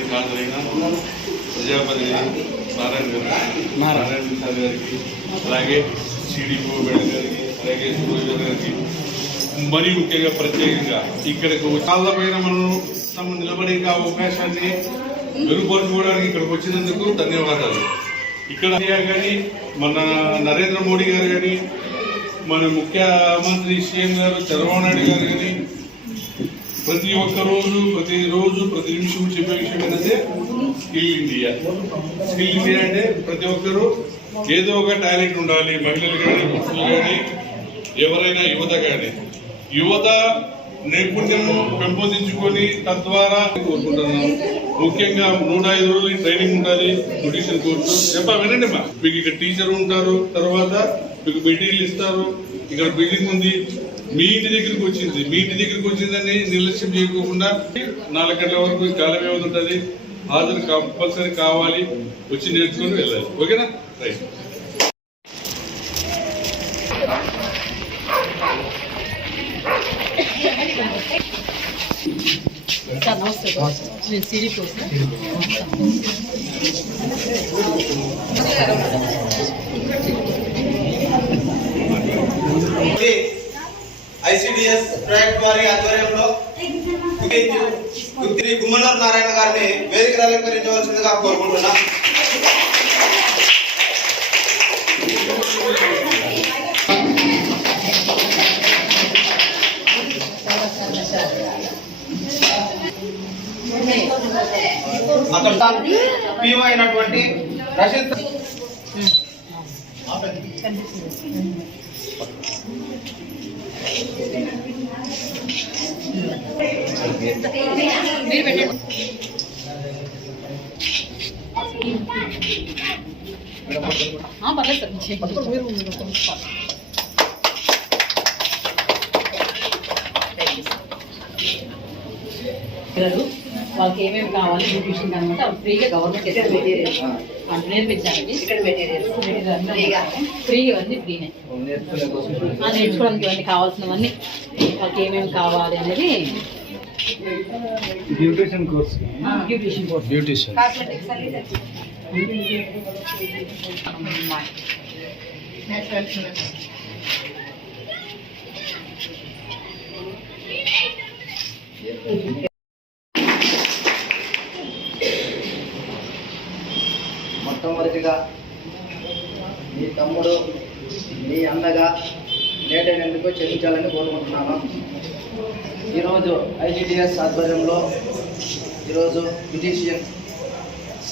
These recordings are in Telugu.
సమావేశానికి హాజరైన ప్రజాపతి నారాయణ గారు నారాయణ ప్రసాద్ గారికి అలాగే సిడిపో మేడం గారికి అలాగే సూర్య గారికి మరీ ముఖ్యంగా ప్రత్యేకంగా ఇక్కడికి చాలా మనం తమ నిలబడే అవకాశాన్ని మెరుగుపరుచుకోవడానికి ఇక్కడికి వచ్చినందుకు ధన్యవాదాలు. ఇక్కడ కానీ మన నరేంద్ర మోడీ గారు కానీ మన ముఖ్యమంత్రి సీఎం గారు చంద్రబాబు నాయుడు గారు కానీ ప్రతి ఒక్క రోజు ప్రతి రోజు ప్రతి నిమిషం చెప్పే విషయం ఏంటంటే స్కిల్ ఇండియా. స్కిల్ ఇండియా అంటే ప్రతి ఒక్కరు ఏదో ఒక టాలెంట్ ఉండాలి మహిళలు కానీ పురుషులు కానీ ఎవరైనా యువత కానీ. యువత నైపుణ్యము పెంపొందించుకొని తద్వారా కోరుకుంటున్నాను ముఖ్యంగా నూట ఐదు రోజులు ట్రైనింగ్ ఉండాలి న్యూట్రిషన్ కోర్సు చెప్పా వినండి మా. మీకు ఇక్కడ టీచర్ ఉంటారు తర్వాత మీకు మెటీరియల్ ఇస్తారు ఇక్కడ బిల్డింగ్ ఉంది. మీ ఇంటి దగ్గరికి వచ్చింది. మీ ఇంటి దగ్గరికి వచ్చిందని నిర్లక్ష్యం చేయకోకుండా నాలుగు గంటల వరకు ఈ కాల వ్యవధి ఉంటుంది. హాజరు కంపల్సరీ కావాలి. వచ్చి నేర్చుకొని వెళ్ళాలి. ఓకేనా? రైట్ సార్ నమస్తే సార్. నేను సిరి సార్ ఐసిడిఎస్ ప్రాజెక్ట్ వారి ఆధ్వర్యంలో శ్రీ గుమ్మనూరు నారాయణ గారిని వేదిక అలంకరించవలసిందిగా కోరుకుంటున్నా. అక్కడ పిఓ అయినటువంటి రషీద్ మీరు పెట్టండి ఆ, పర్లేదు సార్ చేయండి. పిల్లలు వాళ్ళకి ఏమేమి కావాలి న్యూట్రిషన్ అనమాట అవి ఫ్రీగా గవర్నమెంట్ ఇస్తుంది అంటే నేర్పించాలండి. ఇక్కడ మెటీరియల్స్ ఫ్రీగా ఫ్రీగా. ఇవన్నీ ఫ్రీనే. ఆ, నేర్చుకోవడానికి ఇవన్నీ కావాల్సినవన్నీ వాళ్ళకి ఏమేమి కావాలి అనేది beautician course. Nutrition course. Beautician మొట్టమొదటిగా మీ తమ్ముడు మీ అన్నగా చెల్లించాలని కోరుకుంటున్నాను. ఈరోజు ఐజిడిఎస్ ఆధ్వర్యంలో ఈరోజు బ్యూటీషియన్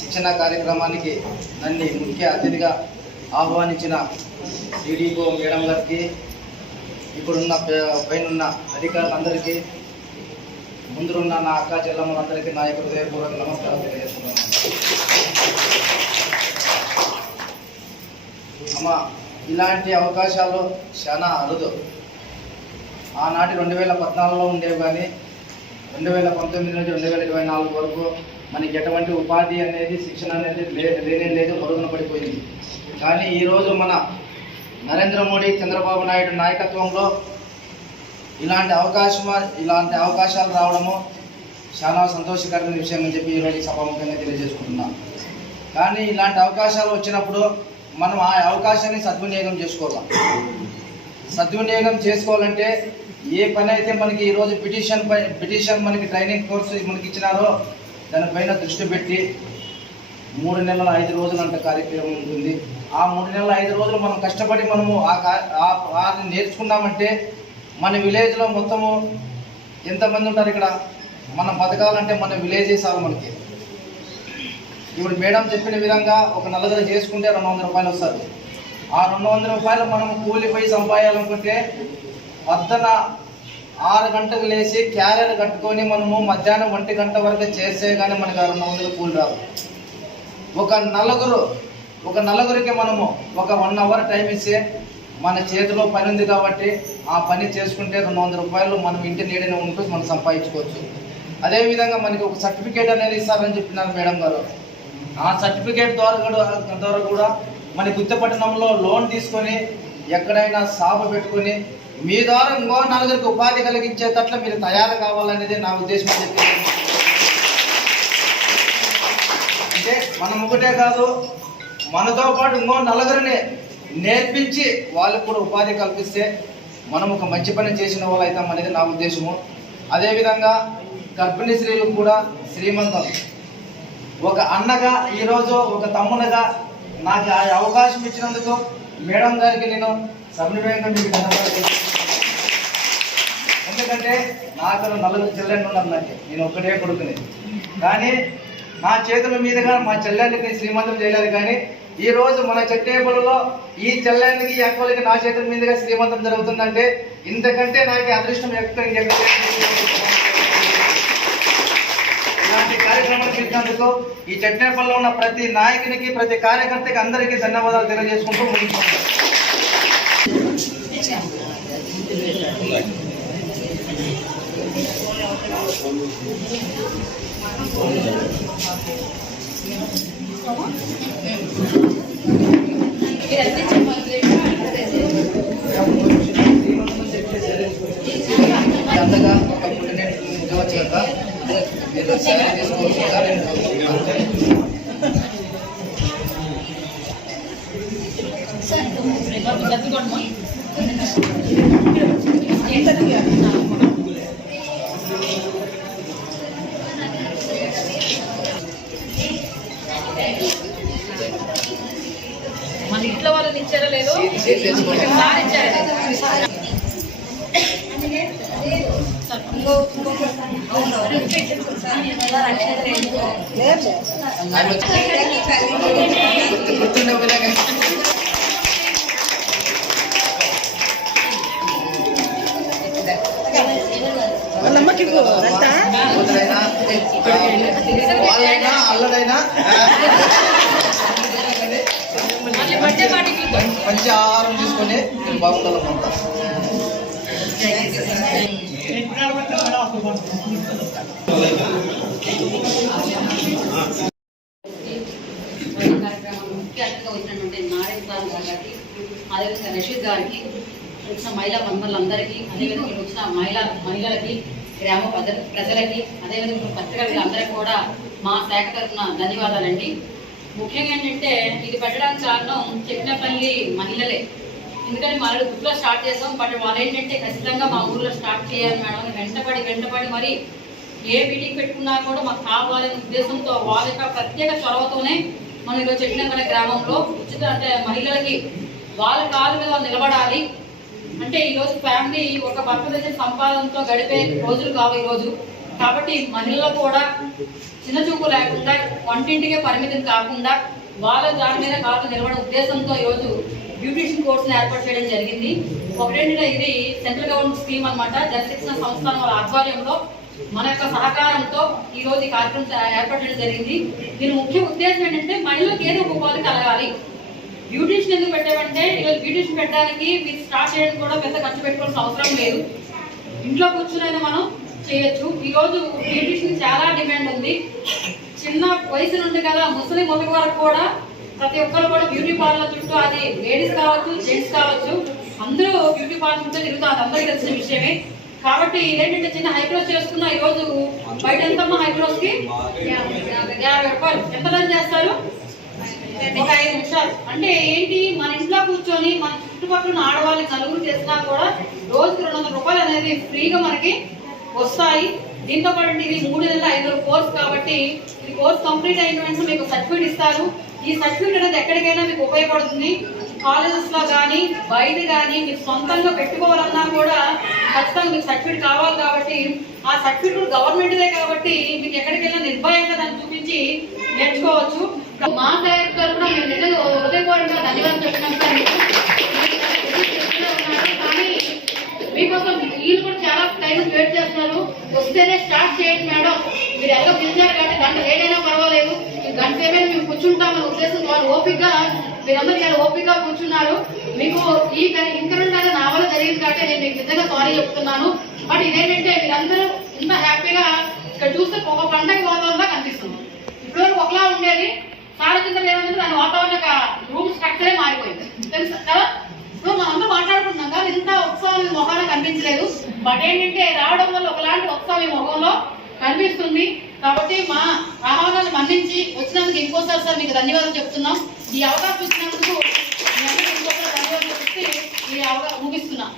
శిక్షణ కార్యక్రమానికి నన్ను ముఖ్య అతిథిగా ఆహ్వానించిన సిడిఓ మేడం గారికి ఇప్పుడున్న ప- పైనున్న అధికారులందరికీ ముందున్న నా అక్క చెల్లమ్మలందరికీ నా యొక్క హృదయపూర్వక నమస్కారం తెలియజేస్తున్నాను. అమ్మ ఇలాంటి అవకాశాలు చాలా అరుదు. ఆనాటి రెండు వేల పద్నాలుగులో ఉండేవి కానీ రెండు వేల పంతొమ్మిది నుంచి రెండు వేల ఇరవై నాలుగు వరకు మనకి ఎటువంటి ఉపాధి అనేది శిక్షణ అనేది లే లేనే లేదు మరుగున పడిపోయింది. కానీ ఈరోజు మన నరేంద్ర మోడీ చంద్రబాబు నాయుడు నాయకత్వంలో ఇలాంటి అవకాశం ఇలాంటి అవకాశాలు రావడము చాలా సంతోషకరమైన విషయం అని చెప్పి ఈరోజు సభాముఖంగా తెలియజేసుకుంటున్నాం. కానీ ఇలాంటి అవకాశాలు వచ్చినప్పుడు మనం ఆ అవకాశాన్ని సద్వినియోగం చేసుకోవాలి. సద్వినియోగం చేసుకోవాలంటే ఏ పని అయితే మనకి ఈరోజు పిటిషన్ పై పిటిషన్ మనకి ట్రైనింగ్ కోర్సు మనకి ఇచ్చినారో దానిపైన దృష్టి పెట్టి మూడు నెలల ఐదు రోజులు అంత కార్యక్రమం ఉంటుంది. ఆ మూడు నెలల ఐదు రోజులు మనం కష్టపడి మనము ఆ వారిని నేర్చుకున్నామంటే మన విలేజ్లో మొత్తము ఎంతమంది ఉంటారు ఇక్కడ? మనం బతకాలంటే మన విలేజే చాలు మనకి. ఇప్పుడు మేడం చెప్పిన విధంగా ఒక నలుగురు చేసుకుంటే రెండు వందల రూపాయలు వస్తారు ఆ రెండు వందల రూపాయలు మనం కూలిపోయి సంపాదాలనుకుంటే వద్దన ఆరు గంటలకు లేచి క్యారియర్ కట్టుకొని మనము మధ్యాహ్నం ఒంటి గంట వరకు చేస్తే కానీ మనకి ఆ రెండు వందలు కూలి రాదు ఒక నలుగురు ఒక నలుగురికి మనము ఒక వన్ అవర్ టైం ఇస్తే మన చేతిలో పని ఉంది కాబట్టి ఆ పని చేసుకుంటే రెండు వందల రూపాయలు మనం ఇంటి నీడనే ఉంటూ మనం సంపాదించుకోవచ్చు. అదేవిధంగా మనకి ఒక సర్టిఫికేట్ అనేది ఇస్తారని చెప్పినారు మేడం గారు. ఆ సర్టిఫికేట్ ద్వారా కూడా ద్వారా కూడా మన గుత్తపట్టణంలో లోన్ తీసుకొని ఎక్కడైనా సాగు పెట్టుకొని మీ ద్వారా ఇంకో నలుగురికి ఉపాధి కలిగించేటట్లు మీరు తయారు కావాలనేది నా ఉద్దేశం చెప్పి అంటే మనం ఒకటే కాదు మనతో పాటు ఇంకో నలుగురిని నేర్పించి వాళ్ళకు కూడా ఉపాధి కల్పిస్తే మనం ఒక మంచి పని చేసిన వాళ్ళు అవుతాం అనేది నా ఉద్దేశము. అదేవిధంగా గర్భిణీ స్త్రీలకు కూడా శ్రీమంతం. ఒక అన్నగా ఈరోజు ఒక తమ్మునగా నాకు ఆ అవకాశం ఇచ్చినందుకు మేడం గారికి నేను సభ్యులంగా మీకు ధన్యవాదాలు ఎందుకంటే నాకు నలుగురు చెల్లెళ్ళు ఉన్నారు నాకు. నేను ఒక్కటే కొడుకుని. కానీ నా చేతుల మీదుగా మా చెల్లెళ్ళకి శ్రీమంతం చేయలేదు కానీ ఈ రోజు మన చెట్టేపల్లిలో ఈ చెల్లెళ్ళకి ఎక్కువలకి నా చేతుల మీదుగా శ్రీమంతం జరుగుతుందంటే ఇంతకంటే నాకు అదృష్టం ఎక్కువ ఇలాంటి కార్యక్రమం చేసినందుకు ఈ చట్నేపల్లిలో ఉన్న ప్రతి నాయకునికి ప్రతి కార్యకర్తకి అందరికీ ధన్యవాదాలు తెలియజేసుకుంటూ ముగించుకుంటాం అంతగా ఒక పుట్టిన ఉద్యోగచ్చు కదా మీరు సెలెక్ట్ చేసుకోవచ్చు కదా నేను మన ఇంట్లో వాళ్ళని ఇచ్చారా లేదు సీట్- సీట్ కూతురైనా, వాళ్ళైనా అల్లడైనా మంచి- ఆహారం తీసుకొని అదేవిధంగా రషీద్ గారికి వచ్చిన మహిళా బంధువులందరికీ అదేవిధంగా వచ్చిన మహిళా మహిళలకి గ్రామ ప్రజల ప్రజలకి అదేవిధంగా ఇప్పుడు పత్రికలందరికీ కూడా మా శాఖ తరఫున ధన్యవాదాలండి. ముఖ్యంగా ఏంటంటే ఇది పెట్టడానికి కారణం చెప్పినపల్లి మహిళలే. ఎందుకంటే మరలు గుట్లో స్టార్ట్ చేసాం బట్ వాళ్ళు ఏంటంటే ఖచ్చితంగా మా ఊర్లో స్టార్ట్ చేయాలి మేడం వెంటపడి వెంటపడి మరి ఏ మీటింగ్ పెట్టుకున్నా కూడా మాకు కావాలనే ఉద్దేశంతో వాళ్ళ యొక్క ప్రత్యేక చొరవతోనే మనం ఇక్కడ చెట్లపల్లి గ్రామంలో ఉచిత అంటే మహిళలకి వాళ్ళ కాలు మీద నిలబడాలి. అంటే ఈ రోజు ఫ్యామిలీ ఒక భర్త దగ్గర సంపాదనతో గడిపే రోజులు కావు ఈ రోజు. కాబట్టి మహిళలు కూడా చిన్న చూపు లేకుండా వంటింటికే పరిమితం కాకుండా వాళ్ళ దాని మీద కాదు నిలబడే ఉద్దేశంతో ఈరోజు బ్యూటిషియన్ కోర్సును ఏర్పాటు చేయడం జరిగింది. ఒకటేంటిగా ఇది సెంట్రల్ గవర్నమెంట్ స్కీమ్ అన్నమాట. జనశిక్షణ సంస్థానం వాళ్ళ ఆధ్వర్యంలో మన యొక్క సహకారంతో ఈ రోజు ఈ కార్యక్రమం ఏర్పాటు చేయడం జరిగింది. దీని ముఖ్య ఉద్దేశం ఏంటంటే మహిళలకు ఏదో ఒక ఉపాధి కలగాలి. బ్యూటీషియన్ ఎందుకు పెట్టామంటే ఈరోజు బ్యూటీషియన్ పెట్టడానికి మీరు స్టార్ట్ చేయడానికి కూడా పెద్ద ఖర్చు పెట్టుకోవాల్సిన అవసరం లేదు. ఇంట్లో కూర్చునైనా మనం చేయొచ్చు. ఈరోజు బ్యూటీషియన్ చాలా డిమాండ్ ఉంది. చిన్న వయసు నుండి కదా ముసలి మొదటి వరకు కూడా ప్రతి ఒక్కరు కూడా బ్యూటీ పార్లర్ చుట్టూ అది లేడీస్ కావచ్చు జెంట్స్ కావచ్చు అందరూ బ్యూటీ పార్లర్ చుట్టూ తిరుగుతారు. అది అందరికీ తెలిసిన విషయమే. కాబట్టి ఏంటంటే చిన్న హైబ్రోస్ చేసుకున్న ఈ రోజు బయట ఎంతమ్మా హైబ్రోస్కి? యాభై రూపాయలు. ఎంత చేస్తారు? ఒక ఐదు నిమిషాలు. అంటే ఏంటి? మన ఇంట్లో కూర్చొని మన చుట్టుపక్కల ఆడవాళ్ళు నలుగురు చేసినా కూడా రోజుకి రెండు వందల రూపాయలు అనేది ఫ్రీగా మనకి వస్తాయి. దీంతో పాటు ఇది మూడు నెలల ఐదు కోర్స్ కాబట్టి ఇది కోర్స్ కంప్లీట్ అయిన వెంటనే మీకు సర్టిఫికేట్ ఇస్తారు ఈ సర్టిఫికేట్ అనేది ఎక్కడికైనా మీకు ఉపయోగపడుతుంది. కాలేజెస్లో కానీ బయట కానీ మీరు సొంతంగా పెట్టుకోవాలన్నా కూడా ఖచ్చితంగా మీకు సర్టిఫికేట్ కావాలి కాబట్టి ఆ సర్టిఫికేట్ గవర్నమెంట్దే కాబట్టి మీకు ఎక్కడికైనా నిర్భయంగా దాన్ని చూపించి నేర్చుకోవచ్చు. మా సైడ్ కూడా మేము నిజంగా హృదయపూర్వకంగా ధన్యవాదాలు చెప్తున్నాం సార్ కానీ మీకోసం వీళ్ళు కూడా చాలా టైం వెయిట్ చేస్తున్నారు వస్తేనే స్టార్ట్ చేయండి మేడం మీరు ఎలా పిలిచారు కాబట్టి గంట లేడైనా పర్వాలేదు గంట ఏమైనా మేము కూర్చుంటామని ఉద్దేశం వాళ్ళు ఓపికగా మీరందరూ చాలా ఓపికగా కూర్చున్నారు మీకు ఈ ఇంక్రిమెంట్ అనేది నా వల్ల జరిగింది కాబట్టి నేను మీకు నిజంగా సారీ చెప్తున్నాను బట్ ఇదేంటంటే మీరందరూ ఇంత హ్యాపీగా ఇక్కడ చూస్తే ఒక పండగ వాతావరణంగా కనిపిస్తుంది ఇప్పుడు ఒకలా ఉండేది చాలా కింద ఏమైంది దాని వాతావరణ రూమ్ స్ట్రక్చరే మారిపోయింది. తెలుసా? సో సో మనందరూ మాట్లాడుకుంటున్నాం కానీ ఇంత ఉత్సవం ఈ మొహాన కనిపించలేదు. బట్ ఏంటంటే రావడం వల్ల ఒకలాంటి ఉత్సవం ఈ మొహంలో కనిపిస్తుంది. కాబట్టి మా ఆహ్వానాన్ని మన్నించి వచ్చినందుకు ఇంకోసారి సార్ మీకు ధన్యవాదాలు చెప్తున్నాం. ఈ అవకాశం ఇచ్చినందుకు ఇంకోసారి ధన్యవాదాలు చెప్పి ఈ అవకాశం ముగిస్తున్నాం.